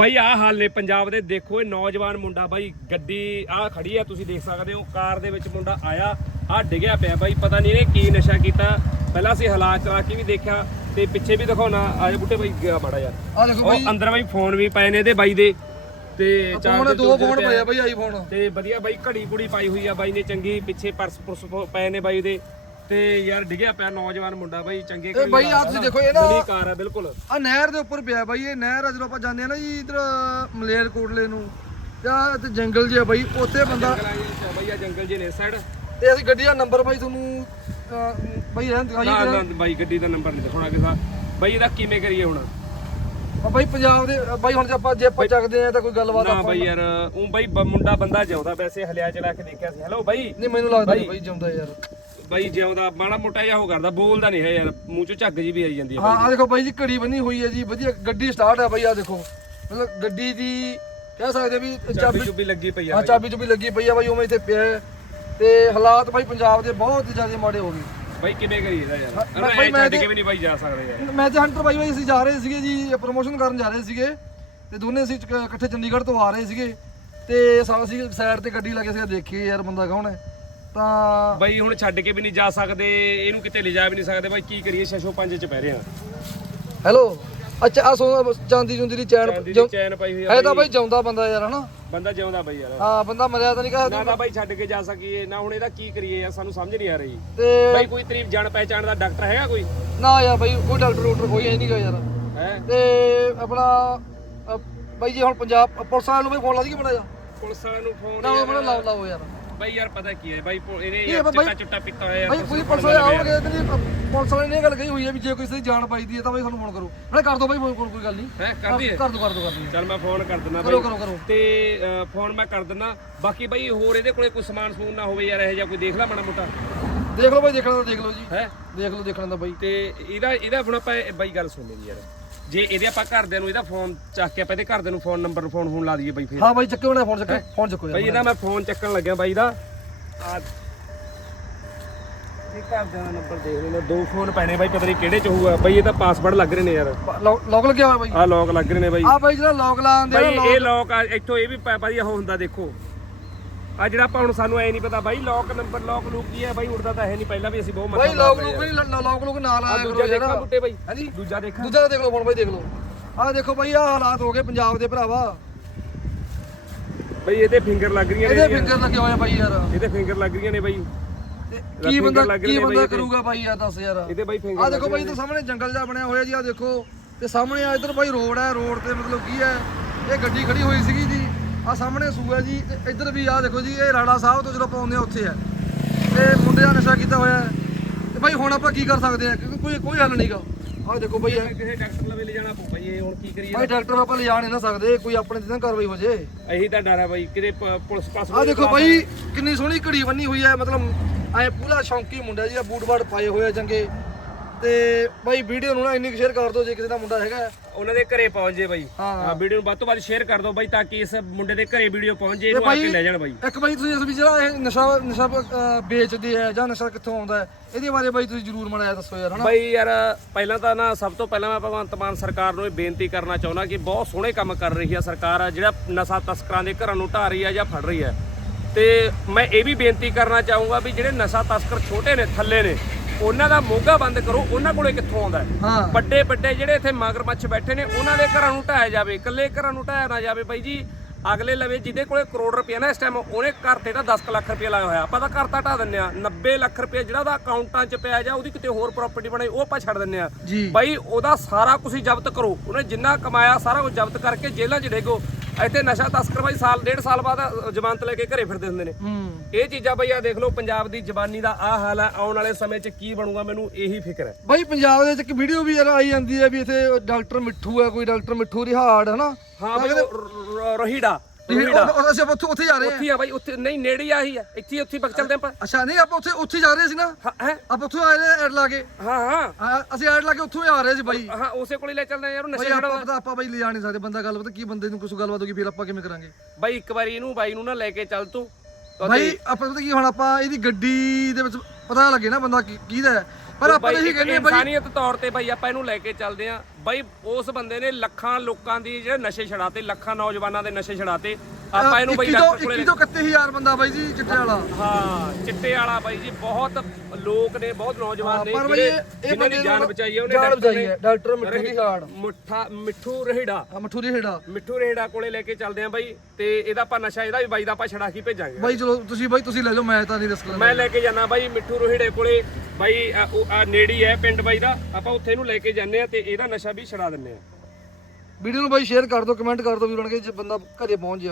ਬਾਈ ਆਹ ਹਾਲ ਪੰਜਾਬ ਦੇ। ਦੇਖੋ ਇਹ ਨੌਜਵਾਨ ਮੁੰਡਾ ਬਾਈ ਗੱਡੀ ਆਹ ਖੜੀ ਆ ਤੁਸੀਂ ਦੇਖ ਸਕਦੇ ਹੋ ਕਾਰ ਦੇ ਵਿੱਚ ਮੁੰਡਾ ਆਇਆ ਆਹ ਡਿੱਗਿਆ ਪਿਆ। ਬਾਈ ਪਤਾ ਨਹੀਂ ਇਹਨੇ ਕੀ ਨਸ਼ਾ ਕੀਤਾ। ਪਹਿਲਾਂ ਅਸੀਂ ਹਾਲਾਤ ਚਲਾ ਕੇ ਵੀ ਦੇਖਿਆ ਤੇ ਪਿੱਛੇ ਵੀ ਦਿਖਾਉਣਾ। ਆਏ ਬੁੱਟੇ ਬਾਈ ਗਿਆ ਮਾੜਾ ਯਾਰ ਆ ਦੇਖੋ ਬਾਈ। ਉਹ ਅੰਦਰ ਬਾਈ ਫੋਨ ਵੀ ਪਏ ਨੇ ਇਹਦੇ ਬਾਈ ਦੇ। ਤੇ ਫੋਨ ਦੋ ਫੋਨ। ਪਏ ਆ ਬਾਈ ਆਈਫੋਨ ਤੇ ਵਧੀਆ ਬਾਈ ਘੜੀ ਕੁੜੀ ਪਾਈ ਹੋਈ ਆ ਬਾਈ ਨੇ ਚੰਗੀ ਪਿੱਛੇ ਪਰਸ ਪੁਰਸ ਪਏ ਨੇ ਬਾਈ ਦੇ। ਤੇ ਯਾਰ ਡਿੱਗਿਆ ਪਿਆ ਨੌਜਵਾਨ ਮੁੰਡਾ ਬਾਈ ਚੰਗੇ ਇਹ ਬਾਈ ਆਹ ਤੁਸੀਂ ਦੇਖੋ ਇਹ ਨਾ- ਨਵੀਂ ਕਾਰ ਆ ਬਿਲਕੁਲ। ਆ ਨਹਿਰ ਦੇ ਉੱਪਰ ਪਿਆ ਬਾਈ ਇਹ ਨਹਿਰ ਆ ਜਦੋਂ ਆਪਾਂ ਜਾਂਦੇ ਆ ਨਾ ਜੀ ਇਧਰ ਮਲੇਰ ਕੋਟਲੇ ਨੂੰ ਜਾਂ ਤੇ ਜੰਗਲ ਜਿਹਾ ਬਾਈ ਉੱਥੇ ਬੰਦਾ ਜੰਗਲਾਂ ਬਾਈ ਆ ਜੰਗਲ ਜੇ ਨੇ ਸਾਈਡ ਤੇ ਅਸੀਂ ਗੱਡੀ ਦਾ ਨੰਬਰ ਬਾਈ ਤੁਹਾਨੂੰ ਅਹ, ਬਾਈ ਰਹਿਣ ਦਿਖਾਈ ਨਾ ਨਾ ਬਾਈ ਗੱਡੀ ਦਾ ਨੰਬਰ ਨਹੀਂ ਦਿਖਾਉਣਾ ਕਿਸੇ ਬਾਈ ਇਹਦਾ ਕਿਵੇਂ ਕਰੀਏ ਹੁਣ? ਆ ਬਾਈ ਪੰਜਾਬ ਦੇ ਬਾਈ ਹੁਣ ਜੇ ਆਪਾਂ ਜੇ ਆਪਾਂ ਚੱਕਦੇ ਆ ਤਾਂ ਕੋਈ ਗੱਲਬਾਤ ਨਾ ਆਪਾਂ ਬਾਈ ਯਾਰ ਉਹ ਬਾਈ ਬ- ਮੁੰਡਾ ਬੰਦਾ ਜਿਉਂਦਾ ਵੈਸੇ ਹਲਿਆ ਚਲਾ ਕੇ ਦੇਖਿਆ ਸੀ। ਹੈਲੋ ਬਾਈ। ਨਹੀਂ ਮੈਨੂੰ ਲੱਗਦਾ ਬਾਈ। ਯਾਰ। ਬਾਈ ਜਿਉਂਦਾ ਮਾੜਾ ਮੋਟਾ ਜਿਹਾ ਉਹ ਕਰਦਾ ਬੋਲਦਾ ਨਹੀਂ ਹੈ ਯਾਰ ਮੂੰਹ ਚੋਂ ਝੱਗ ਜੀ ਵੀ ਆਈ ਜਾਂਦੀ ਹੈ ਹਾਂ ਆ ਦੇਖੋ ਬਾਈ ਜੀ ਘੜੀ ਬੰਨੀ ਹੋਈ ਹੈ ਜੀ ਵਧੀਆ ਗੱਡੀ ਸਟਾਰਟ ਹੈ ਬਾਈ ਆ ਦੇਖੋ। ਮਤਲਬ ਗੱਡੀ ਦੀ ਕਹਿ ਸਕਦੇ ਆ ਵੀ ਚਾਬੀ ਚਾਬੀ ਲੱਗੀ ਪਈ ਆ ਹਾਂ ਚਾਬੀ ਚੁਬੀ ਲੱਗੀ ਪਈ ਆ ਬਾਈ ਉਵੇਂ ਇੱਥੇ ਪਿਆ ਹੈ। ਤੇ ਹਾਲਾਤ ਬਾਈ ਪੰਜਾਬ ਦੇ ਬਹੁਤ ਹੀ ਜ਼ਿਆਦਾ ਮਾੜੇ ਹੋ ਗਏ। ਬਾਈ ਕਿਵੇਂ ਕਰੀਏ ਇਹਦਾ ਯਾਰ? ਹਾਂ, ਅਰੇ ਬਾਈ ਮੈਂ ਛੱਡ ਤੇ- ਵੀ ਨਹੀਂ ਬਾਈ ਜਾ ਸਕਦੇ ਯਾਰ। ਮੈਂ ਤੇ ਹੰਟਰ ਬਾਈ ਬਾਈ ਅਸੀਂ ਜਾ ਰਹੇ ਸੀਗੇ ਜੀ ਪ੍ਰੋਮੋਸ਼ਨ ਕਰਨ ਜਾ ਰਹੇ ਸੀਗੇ। ਤੇ ਦੋਨੇ ਅਸੀਂ ਇਕ- ਇਕੱਠੇ ਚੰਡੀਗੜ੍ਹ ਤੋਂ ਆ ਰਹੇ ਸੀਗੇ। ਤੇ ਸਾ ਅਸੀਂ ਸਾਈਡ ਤੇ ਗੱਡੀ ਲੱਗੇ ਸੀਗਾ ਦੇਖੀਏ ਯਾਰ ਬੰਦਾ ਕੌਣ ਹੈ? ਤਾਂ ਬਾਈ ਹੁਣ ਛੱਡ ਕੇ ਵੀ ਨਹੀਂ ਜਾ ਸਕਦੇ ਇਹਨੂੰ ਕਿਤੇ ਲਿਜਾ ਵੀ ਨਹੀਂ ਸਕਦੇ ਬਾਈ ਕੀ ਕਰੀਏ ਛੇ ਪੰਜ ਚ ਪੈ ਰਹੇ ਆ। ਹੈਲੋ ਅੱਛਾ ਆ ਸੋ ਚਾਂਦੀ ਚੁੰਦੀ ਦੀ ਚੈਨ ਚਾਂਦੀ ਦੀ ਚੈਨ ਪਾਈ ਹੋਈ ਆ ਹੈ ਤਾਂ ਬਾਈ। ਜਾਉਂਦਾ ਬੰਦਾ ਯਾਰ ਹਨਾ? ਬੰਦਾ ਜਿਉਂਦਾ ਬਾਈ ਯਾਰ। ਹਾਂ ਬੰਦਾ ਮਰਿਆ ਤਾਂ ਨਹੀਂ ਨਾ ਕਹਦਾ ਤਾਂ ਬਾਈ ਛੱਡ ਕੇ ਜਾ ਸਕੀਏ ਨਾ ਹੁਣ ਇਹਦਾ ਕੀ ਕਰੀਏ ਯਾਰ ਸਾਨੂੰ ਸਮਝ ਨਹੀਂ ਆ ਰਹੀ। ਤੇ ਬਾਈ ਕੋਈ ਤਰੀਫ ਜਾਣ ਪਹਿਚਾਣ ਦਾ ਡਾਕਟਰ ਹੈਗਾ ਕੋਈ? ਨਾ ਯਾਰ ਬਾਈ ਕੋਈ ਡਾਕਟਰ ਡਾਕਟਰ ਕੋਈ ਹੈ ਨਹੀਂਗਾ ਯਾਰ। ਹੈ? ਤੇ ਆਪਣਾ ਅ, ਬਾਈ ਜੀ ਹੁਣ ਪੰਜਾਬ ਪੁਲਿਸ ਵਾਲਿਆਂ ਨੂੰ ਵੀ ਫੋਨ ਲਾ ਦਈਏ ਮੜਾ ਜਾ ਪੁਲਿਸ ਵਾਲਿਆਂ ਨੂੰ ਫੋਨ ਨਾ ਮੜਾ ਲਾਓ ਲਾਓ ਯਾਰ। ਬਾਈ ਯਾਰ ਪਤਾ ਕੀ ਹੈ ਬਾਈ ਪੁ- ਇਹਨੇ ਕੀ ਹੈ ਯਾਰ ਬਾਈ? ਚਿੱਟਾ ਚੁੱਟਾ ਪੀਤਾ ਹੋਇਆ ਕੋਈ ਪੁਲਿਸ ਵਾਲੇ ਆਉਣਗੇ ਤੇ ਜੀ, ਪੁਲਿਸ ਵਾਲੇ ਨੇ ਇਹ ਗੱਲ ਕਹੀ ਹੋਈ ਹੈ ਵੀ ਜੇ ਕੋਈ ਸਹੀ ਜਾਣ ਪਾਈਦੀ ਹੈ ਤਾਂ ਬਾਈ ਸਾਨੂੰ ਫੋਨ ਕਰੋ। ਮੈਂ ਕਰ ਦੋ ਬਾਈ ਫੋਨ ਕੋਈ ਗੱਲ ਨਹੀਂ। ਹੈ ਕਰਦੀ ਹੈ ਕਰ ਦੋ ਕਰ ਦੋ ਕਰ ਦੋ ਚੱਲ ਮੈਂ ਫੋਨ ਕਰ ਦਿੰਦਾ ਕਰੋ ਕਰੋ ਕਰੋ। ਤੇ ਅ, ਫੋਨ ਮੈਂ ਕਰ ਦਿੰਦਾ। ਬਾਕੀ ਬਾਈ ਹੋਰ ਇਹਦੇ ਕੋਲੇ ਕੋਈ ਸਮਾਨ ਸਮੂਨ ਨਾ ਹੋਵੇ ਯਾਰ ਇਹੋ ਜਿਹਾ ਕੋਈ ਦੇਖ ਲੈ ਮਾੜਾ ਮੋਟਾ। ਦੇਖ ਲਓ ਬਾਈ ਦੇਖਣਾ ਤਾਂ ਦੇਖ ਲਓ ਜੀ। ਹੈ? ਦੇਖ ਲਓ ਦੇਖਣਾ ਤਾਂ ਬਾਈ। ਤੇ ਇਹਦਾ ਇਹਦਾ ਹੁਣ ਆਪਾਂ ਇਹ- ਬਾਈ ਗੱਲ ਸੁਣ ਲਈ ਯਾਰ। ਜੇ ਇਹਦੇ ਆਪਾਂ ਘਰਦਿਆਂ ਨੂੰ ਇਹਦਾ ਫੋਨ ਚੱਕ ਕੇ ਆਪਾਂ ਇਹਦੇ ਘਰਦਿਆਂ ਨੂੰ ਫੋਨ ਨੰਬਰ ਫੋਨ ਫੋਨ ਲਾ ਦਈਏ ਬਾਈ ਫੇਰ। ਹਾਂ ਬਾਈ ਚੱਕਿਓ ਨਾ ਫੋਨ ਚੱਕੋ ਫੋਨ ਚੱਕੋ ਬਾਈ ਇਹਦਾ ਮੈਂ ਫੋਨ ਚੱਕਣ ਲੱਗਿਆ ਬਾਈ ਦਾ। ਆ ਇਹ ਘਰਦਿਆਂ ਦਾ ਨੰਬਰ ਦੇਖ ਲੈਣਾ ਦੋ ਫੋਨ ਪੈਣੇ ਬਾਈ ਪਤਾ ਨਹੀਂ ਕਿਹੜੇ ਚ ਹੋਊਗਾ। ਬਾਈ ਇਹ ਤਾਂ ਪਾਸਵਰਡ ਲੱਗ ਰਹੇ ਨੇ ਯਾਰ। ਲੌਕ ਲੱਗਿਆ ਹੋਇਆ ਬਾਈ। ਆਹ ਲੋਕ ਲੱਗ ਰਹੇ ਨੇ ਬਾਈ। ਆ ਬਾਈ ਜਿਹੜਾ ਲੌਕ ਲਾਉਂਦੇ ਆ ਬਾਈ ਇਹ ਲੋਕ ਆ ਇੱਥੋਂ ਇਹ ਵੀ ਬਾਈ ਉਹ ਹੁੰਦਾ ਦੇਖੋ। ਆ ਜਿਹੜਾ ਆਪਾਂ ਹੁਣ ਸਾਨੂੰ ਐ ਨਹੀਂ ਪਤਾ ਬਾਈ ਲੋਕ ਨੰਬਰ ਲੋਕ ਲੂਕ ਕੀ ਹੈ? ਬਾਈ ਉੜਦਾ ਤਾਂ ਹੈ ਨਹੀਂ ਪਹਿਲਾਂ ਵੀ ਅਸੀਂ ਬਹੁਤ ਮਤਲਬ ਬਾਈ ਲੌਕ ਲੂਕ ਨਹੀਂ ਲੌਕ ਲੂਕ ਨਾਲ ਆਇਆ ਦੂਜਾ ਕਰੋ ਦੇਖਾ ਜਿਹੜਾ ਬੁੱਟੇ ਬਾਈ। ਹਾਂਜੀ ਦੂਜਾ ਦੇਖਾ। ਦੂਜਾ ਦੇਖ ਲਓ ਫੋਨ ਬਾਈ ਦੇਖ ਲਓ। ਆਹ ਦੇਖੋ ਬਾਈ ਆ ਹਾਲਾਤ ਹੋ ਗਏ ਪੰਜਾਬ ਦੇ ਭਰਾਵਾ। ਬਾਈ ਇਹਦੇ ਫਿੰਗਰ ਲੱਗ ਰਹੀਆਂ ਨੇ ਇਹਦੇ। ਫਿੰਗਰ ਲੱਗੇ ਹੋਏ ਆ ਬਾਈ ਯਾਰ। ਇਹਦੇ ਫਿੰਗਰ ਲੱਗ ਰਹੀਆਂ ਨੇ ਬਾਈ। ਕੀ ਬੰਦਾ ਕੀ ਬੰਦਾ। ਕਰੂਗਾ ਬਾਈ ਯਾਰ ਦੱਸ ਯਾਰ। ਇਹਦੇ ਬਾਈ ਫਿੰਗਰ ਆ ਦੇਖੋ ਬਾਈ ਤੇ ਸਾਹਮਣੇ ਜੰਗਲ ਜਿਹਾ ਬਣਿਆ ਹੋਇਆ ਜੀ ਆ ਦੇਖੋ। ਤੇ ਸਾਹਮਣੇ ਆ ਇਧਰ ਬਾਈ ਰੋਡ ਹੈ ਰੋਡ ਤੇ ਮਤਲਬ ਕੀ ਹੈ ਇਹ ਗੱਡੀ ਖੜੀ ਹੋਈ ਸੀਗੀ ਜੀ। ਆ ਸਾਹਮਣੇ ਸੂਆ ਜੀ ਤੇ ਇੱਧਰ ਵੀ ਆ ਦੇਖੋ ਜੀ ਇਹ ਰਾੜਾ ਸਾਹਿਬ ਤੋਂ ਜਦੋਂ ਆਪਾਂ ਆਉਂਦੇ ਆ ਉੱਥੇ ਹੈ ਤੇ ਮੁੰਡੇ ਦਾ ਨਸ਼ਾ ਕੀਤਾ ਹੋਇਆ ਤੇ ਬਾਈ ਹੁਣ ਆਪਾਂ ਕੀ ਕਰ ਸਕਦੇ ਆ? ਕਿਉਂਕਿ ਕੋਈ ਕੋਈ ਹੱਲ ਨਹੀਂਗਾ ਆ ਦੇਖੋ ਇਹ- ਕਿਸੇ ਡਾਕਟਰ ਲਵੇ ਲੈ ਜਾਣਾ ਪਊ ਬਾਈ ਇਹ ਹੁਣ ਕੀ ਕਰੀਏ? ਬਾਈ ਡਾਕਟਰ ਆਪਾਂ ਲਿਜਾ ਨਹੀਂ ਨਾ ਸਕਦੇ ਕੋਈ ਆਪਣੇ ਤੇ ਨਾ ਕਾਰਵਾਈ ਹੋ ਜੇ। ਇਹੀ ਤਾਂ ਡਰ ਹੈ ਬਾਈ ਕਿਤੇ ਪੁਲਿਸ ਪਾਸ ਆ ਦੇਖੋ ਬਾਈ ਕਿੰਨੀ ਸੋਹਣੀ ਘੜੀ ਬੰਨੀ ਹੋਈ ਹੈ ਮਤਲਬ ਐ ਪੂਰਾ ਸ਼ੌਂਕੀ ਮੁੰਡਾ ਜੀ ਆ ਬੂਟ ਬਾਟ ਪਾਏ ਹੋਏ ਆ ਚੰਗੇ। ਤੇ ਬਾਈ ਵੀਡੀਓ ਨੂੰ ਨਾ ਇੰਨੀ ਸ਼ੇਅਰ ਕਰ ਦਿਓ ਜੇ ਕਿਸੇ ਦਾ ਮੁੰਡਾ ਹੈਗਾ। ਉਹਨਾਂ ਦੇ ਘਰੇ ਪਹੁੰਚ ਜੇ ਬਾਈ ਹਾਂ। ਵੀਡੀਓ ਨੂੰ ਵੱਧ ਤੋਂ ਵੱਧ ਸ਼ੇਅਰ ਕਰ ਦਿਓ ਬਾਈ ਤਾਂ ਕਿ ਇਸ ਮੁੰਡੇ ਦੇ ਘਰੇ ਵੀਡੀਓ ਪਹੁੰਚ ਜੇ ਇਹਨੂੰ ਆ ਕੇ ਲੈ ਜਾਣ ਬਾਈ ਇੱਕ ਬਾਈ ਤੁਸੀਂ ਇਸ ਵੀ ਜਿਹੜਾ ਇਹ ਨਸ਼ਾ ਨਸ਼ਾ ਅਹ, ਵੇਚਦੇ ਆ ਜਾਂ ਨਸ਼ਾ ਕਿੱਥੋਂ ਆਉਂਦਾ ਹੈ ਇਹਦੇ ਬਾਰੇ ਬਾਈ ਤੁਸੀਂ ਜਰੂਰ ਮੜਾਇਆ ਦੱਸੋ ਯਾਰ ਹਨਾ ਬਾਈ ਯਾਰ ਪਹਿਲਾਂ ਤਾਂ ਨਾ ਸਭ ਤੋਂ ਪਹਿਲਾਂ ਮੈਂ ਭਗਵੰਤ ਮਾਨ ਸਰਕਾਰ ਨੂੰ ਇਹ ਬੇਨਤੀ ਕਰਨਾ ਚਾਹੁੰਦਾ ਕਿ ਬਹੁਤ ਸੋਹਣੇ ਕੰਮ ਕਰ ਰਹੀ ਹੈ ਸਰਕਾਰ ਆ ਜਿਹੜਾ ਨਸ਼ਾ ਤਸਕਰਾਂ ਦੇ ਘਰਾਂ ਨੂੰ ਢਾ ਰਹੀ ਹੈ ਜਾਂ ਫੜ ਰਹੀ ਹੈ ਤੇ ਮੈਂ ਇਹ ਵੀ ਬੇਨਤੀ ਕਰਨਾ ਚਾਹੂੰਗਾ ਵੀ ਜਿਹੜੇ ਨਸ਼ਾ ਤਸਕਰ ਛੋਟੇ ਨੇ ਥੱਲੇ ਨੇ ਉਹਨਾਂ ਦਾ ਮੋਗਾ ਬੰਦ ਕਰੋ ਉਹਨਾਂ ਕੋਲੇ ਕਿੱਥੋਂ ਆਉਂਦਾ ਹੈ? ਵੱਡੇ ਵੱਡੇ ਜਿਹੜੇ ਇੱਥੇ ਮਗਰਮੱਛ ਬੈਠੇ ਨੇ ਉਹਨਾਂ ਦੇ ਘਰਾਂ ਨੂੰ ਢਾਇਆ ਜਾਵੇ ਇਕੱਲੇ ਘਰਾਂ ਨੂੰ ਢਾਇਆ ਨਾ ਜਾਵੇ ਬਾਈ ਜੀ। ਅਗਲੇ ਲਵੇ ਜਿਹਦੇ ਕੋਲੇ ਕਰੋੜ ਰੁਪਏ ਨਾ ਇਸ ਟਾਈਮ ਉਹਨੇ ਘਰ ਤੇ ਤਾਂ 10 ਕੁ ਲੱਖ ਰੁਪਏ ਲਾਇਆ ਹੋਇਆ। ਆਪਾਂ ਤਾਂ ਘਰ ਤਾਂ ਢਾ ਦਿੰਨੇ ਆ 90 ਲੱਖ ਰੁਪਏ ਜਿਹੜਾ ਉਹਦਾ ਅਕਾਊਂਟਾਂ 'ਚ ਪਿਆ ਜਾਂ ਉਹਦੀ ਕਿਤੇ ਹੋਰ ਪ੍ਰਾਪਰਟੀ ਬਣਾਈ ਉਹ ਆਪਾਂ ਛੱਡ ਦਿੰਨੇ ਆ ਜੀ। ਬਾਈ ਉਹਦਾ ਸਾਰਾ ਕੁਝ ਹੀ ਜ਼ਬਤ ਕਰੋ। ਉਹਨੇ ਜਿੰਨਾ ਕਮਾਇਆ ਸਾਰਾ ਕੁਝ ਜ਼ਬਤ ਕਰਕੇ ਜੇਲ੍ਹਾਂ 'ਚ ਡੇਗੋ। ਇੱਥੇ ਨਸ਼ਾ ਤਸਕਰ ਬਾਈ ਸਾਲ ਡੇਢ ਸਾਲ ਬਾਅਦ ਜ਼ਮਾਨਤ ਲੈ ਕੇ ਘਰੇ ਫਿਰਦੇ ਹੁੰਦੇ ਨੇ। ਇਹ ਚੀਜ਼ਾਂ ਬਈ ਆ ਦੇਖ ਲਓ ਪੰਜਾਬ ਦੀ ਜਵਾਨੀ ਦਾ ਆ ਹਾਲ ਹੈ ਆਉਣ ਵਾਲੇ ਸਮੇਂ 'ਚ ਕੀ ਬਣੂਗਾ ਮੈਨੂੰ ਇਹੀ ਫਿਕਰ ਹੈ। ਬਾਈ ਪੰਜਾਬ ਦੇ ਵਿੱਚ ਇੱਕ ਵੀਡੀਓ ਵੀ ਯਾਰ ਆਈ ਜਾਂਦੀ ਹੈ ਵੀ ਇੱਥੇ ਡਾਕਟਰ ਮਿੱਠੂ ਹੈ ਕੋਈ ਡਾਕਟਰ ਮਿੱਠੂ ਰਿਹਾੜ ਹਨਾ? ਹਾਂ ਬਈ ਉਹ ਰ- ਰ- ਰੋਹੀੜਾ। ਇਹ ਰੋਹੀੜਾ ਉਹ- ਉਹ- ਅਸੀਂ ਆਪਾਂ ਉੱਥੇ ਉੱਥੇ ਜਾ ਰਹੇ ਹਾਂ ਉੱਥੇ ਆ ਬਾਈ ਉੱਥੇ ਨਹੀਂ ਨੇੜੇ ਹੀ ਆਹੀ ਆ। ਇੱਥੇ ਹੀ- ਉੱਥੇ ਹੀ ਬਕ ਚੱਲਦੇ ਆਪਾਂ। ਅੱਛਾ ਨਹੀਂ ਆਪਾਂ ਉੱਥੇ ਉੱਥੇ ਜਾ ਰਹੇ ਸੀ ਨਾ। ਹਾਂ ਹੈਂ? ਆਪਾਂ ਉੱਥੋਂ ਆਏ ਨੇ ਐਡ ਲਾ ਕੇ। ਹਾਂ ਹਾਂ। ਹਾਂ, ਅਸੀਂ ਐਡ ਲਾ ਕੇ ਉੱਥੋਂ ਹੀ ਆ ਰਹੇ ਸੀ ਬਾਈ। ਹਾਂ ਉਸੇ ਕੋਲੇ ਲੈ ਚੱਲਦੇ ਆ ਯਾਰ ਉਹ ਨਸ਼ੇ ਬਾਈ ਆਪਾਂ ਛੜਾਉਣਾ ਪਤਾ ਆਪਾਂ ਬਾਈ ਲਿਜਾ ਨਹੀਂ ਸਕਦੇ। ਬੰਦਾ ਗੱਲਬਾਤ ਕੀ ਬੰਦੇ ਨੂੰ ਕੁਝ ਗੱਲਬਾਤ ਹੋ ਗਈ ਫਿਰ ਆਪਾਂ ਕਿਵੇਂ ਕਰਾਂਗੇ? ਬਾਈ ਇੱਕ ਵਾਰੀ ਇਹਨੂੰ ਬਾਈ ਨੂੰ ਨਾ ਲੈ ਕੇ ਚੱਲ ਤੂੰ। ਭਾਈ ਆਪਾਂ ਪਤਾ ਕੀ ਹੁਣ ਆਪਾਂ ਇਹਦੀ ਗੱਡੀ ਦੇ ਵਿੱਚ ਪਤਾ ਲੱਗੇ ਨਾ ਬੰਦਾ ਕੀ- ਕਿਹਦਾ ਹੈ। ਪਰ ਆਪਾਂ ਇਹੀ ਕਹਿੰਦੇ ਆ ਭਾਈ ਇਨਸਾਨੀਅਤ ਤੌਰ ਤੇ ਬਾਈ ਆਪਾਂ ਇਹਨੂੰ ਲੈ ਕੇ ਚੱਲਦੇ ਆਂ ਬਾਈ ਉਸ ਬੰਦੇ ਨੇ ਲੱਖਾਂ ਲੋਕਾਂ ਦੀ ਜਿਹੜੇ ਨਸ਼ੇ ਛਡਾਤੇ ਲੱਖਾਂ ਨੌਜਵਾਨਾਂ ਦੇ ਨਸ਼ੇ ਛਡਾਤੇ। ਆਪਾਂ ਇਹਨੂੰ ਬਾਈ 21 ਤੋਂ ਡਾਕਟਰ ਕੋਲੇ 21 ਤੋਂ 31000 ਬੰਦਾ ਬਾਈ ਜੀ ਚਿੱਟੇ ਵਾਲਾ। ਹਾਂ ਚਿੱਟੇ ਵਾਲਾ ਬਾਈ ਜੀ ਬਹੁਤ ਲੋਕ ਨੇ ਬਹੁਤ ਨੌਜਵਾਨ ਨੇ ਪਰ ਬਾਈ ਇਹ- ਇਹ ਦੀ ਜਾਨ ਨੂੰ ਬਚਾਈ ਹੈ ਉਹਨੇ ਜਾਨ ਬਚਾਈ ਹੈ ਡਾਕਟਰ ਮਿੱਠੂ ਦੀ ਹਾੜ। ਮੁੱਠਾ ਮਿੱਠੂ ਰਹਿੜਾ। ਆ ਮਠੂ ਦੀ ਹੇੜਾ ਮਿੱਠੂ ਰਹਿੜਾ ਕੋਲੇ ਲੈ ਕੇ ਚੱਲਦੇ ਆਂ ਬਾਈ ਤੇ ਇਹਦਾ ਆਪਾਂ ਨਸ਼ਾ ਇਹਦਾ ਵੀ ਬਾਈ ਦਾ ਆਪਾਂ ਛਡਾ ਕੇ ਭੇਜਾਂਗੇ। ਬਾਈ ਚਲੋ ਤੁਸੀਂ ਬਾਈ ਤੁਸੀਂ ਲੈ ਜਾਓ ਮੈਂ ਤਾਂ ਨਹੀਂ ਰਿਸਕ ਲੈਂਦਾ। ਮੈਂ ਲੈ ਕੇ ਜਾਣਾ ਬਾਈ ਮਿੱਠੂ ਰੋਹਿੜੇ ਕੋਲੇ। ਬਾਈ ਆ- ਉਹ ਨੇੜੀ ਹੈ ਪਿੰਡ ਬਾਈ ਦਾ ਆਪਾਂ ਉੱਥੇ ਇਹਨੂੰ ਲੈ ਕੇ ਜਾਂਦੇ ਆ ਤੇ ਇਹਦਾ ਨਸ਼ਾ ਵੀ ਛਡਾ ਦਿੰਨੇ ਆ। ਵੀਡੀਓ ਨੂੰ ਬਾਈ ਸ਼ੇਅਰ ਕਰ ਦਿਓ ਕਮੈਂਟ ਕਰ ਦਿਓ ਵੀ ਬਣ ਕੇ ਜੇ ਬੰਦਾ ਘਰੇ ਪਹੁੰਚ ਜਾਵੇ।